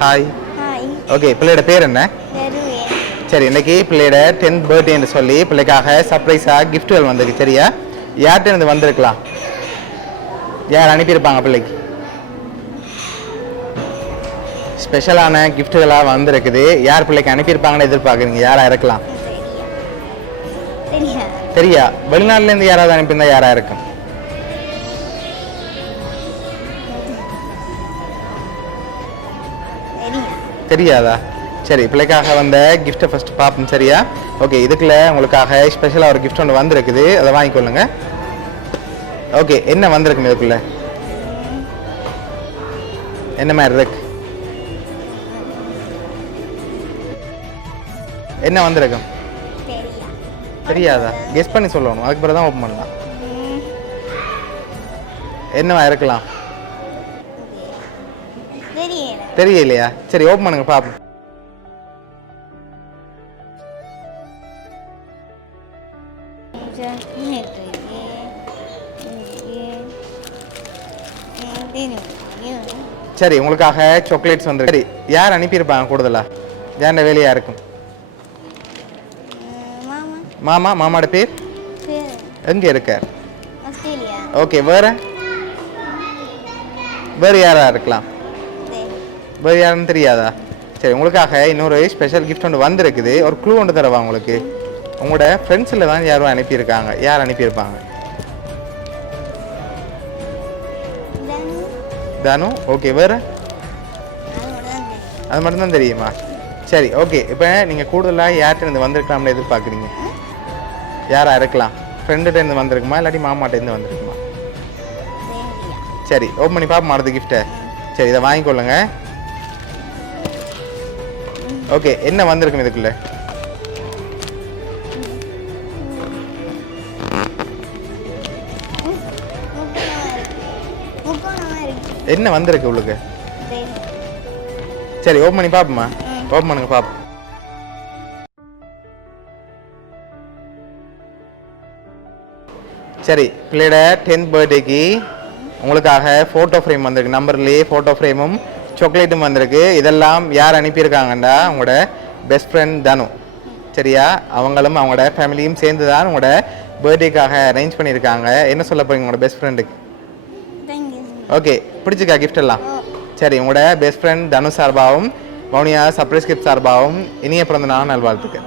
Hi. Hi. Okay, பிள்ளையோட பேர் என்ன? தருவேன். சரி, இன்னைக்கு பிள்ளையோட 10th பர்த்டேன்னு சொல்லி பிள்ளைக்காக சர்ப்ரைஸாக கிஃப்ட்டுகள் வந்திருக்கு. சரியா? யார்கிட்ட இருந்து வந்திருக்கலாம்? யார் அனுப்பியிருப்பாங்க பிள்ளைக்கு? ஸ்பெஷலான கிஃப்ட்டுகளாக வந்திருக்குது. யார் பிள்ளைக்கு அனுப்பியிருப்பாங்கன்னு எதிர்பார்க்குறீங்க? யாராக இருக்கலாம்? தெரியா? வெளிநாட்டிலேருந்து யாராவது அனுப்பியிருந்தா யாராக இருக்கும்? தெரியாதா? சரி, பிள்ளைக்காக வந்த கிஃப்ட்டை ஃபஸ்ட்டு பார்ப்போம். சரியா? ஓகே, இதுக்குள்ள உங்களுக்காக ஸ்பெஷலாக ஒரு கிஃப்ட் ஒன்று வந்திருக்குது. அதை வாங்கிக்கொள்ளுங்க. ஓகே, என்ன வந்திருக்குங்க இதுக்குள்ள? என்ன மாதிரி இருக்கு? என்ன வந்திருக்கும்? தெரியாதா? கெஸ் பண்ணி சொல்லணும். அதுக்கு பிறகு தான் ஓப்பன் பண்ணலாம். என்னவா இருக்கலாம்? தெரியலையா? சரி, ஓப்பன் பண்ணுங்க பாப்போம். சரி, உங்களுக்காக சாக்லேட்ஸ் வந்து. சரி, யார் அனுப்பியிருப்பாங்க கூடுதலா? யாருடைய வேலையா இருக்கும்? மாமா. மாமாவோட பேர் எங்க இருக்கார்? ஓகே, வேற யாரா இருக்கலாம்? வேறு யாருன்னு தெரியாதா? சரி, உங்களுக்காக இன்னொரு ஸ்பெஷல் கிஃப்ட் ஒன்று வந்திருக்குது. ஒரு க்ளூ ஒன்று தரவா உங்களுக்கு. உங்களோட ஃப்ரெண்ட்ஸில் தான் யாரும் அனுப்பியிருக்காங்க. யார் அனுப்பியிருப்பாங்க? தானு. ஓகே, வேறு? அது மட்டும்தான் தெரியுமா? சரி, ஓகே. இப்போ நீங்கள் கூடுதலாக யார்கிட்ட இருந்து வந்திருக்கலாம்னு எதிர்பார்க்குறீங்க? யாராக இருக்கலாம்? ஃப்ரெண்டுகிட்ட இருந்து வந்திருக்குமா இல்லாட்டி மாமாட்டேருந்து வந்திருக்குமா? சரி, ஓப்பன் பண்ணி பார்ப்போம் அடுத்த கிஃப்ட்டை. சரி, இதை வாங்கிக்கொள்ளுங்க. ஓகே, என்ன வந்திருக்கும் இதுக்குள்ள? என்ன வந்திருக்கு உங்களுக்கு? சரி, ஓப்பன் பண்ணி பாப்போமா? ஓப்பன் பண்ணுங்க பாப்போம். சரி, பிள்ளையோட 10th பர்த்டேக்கு உங்களுக்காக ஃபோட்டோ ஃப்ரேம் வந்திருக்கு. நம்பர்லேயே ஃபோட்டோ ஃப்ரேமும் சாக்லேட்டும் வந்திருக்கு. இதெல்லாம் யார் அனுப்பியிருக்காங்கண்டா உங்களோட பெஸ்ட் ஃப்ரெண்ட் தனு. சரியா? அவங்களும் அவங்களோட ஃபேமிலியும் சேர்ந்து தான் உங்களோட பர்த்டேக்காக அரேஞ்ச் பண்ணியிருக்காங்க. என்ன சொல்ல போறீங்க உங்களோட பெஸ்ட் ஃப்ரெண்டுக்கு? ஓகே, பிடிச்சிக்கா கிஃப்ட் எல்லாம்? சரி, உங்களோட பெஸ்ட் ஃப்ரெண்ட் தனு சார்பாகவும் வவுனியா சர்ப்ரைஸ் கிஃப்ட் சார்பாகவும் இனிய பிறந்த நாள் நல்வாழ்த்துக்கள்.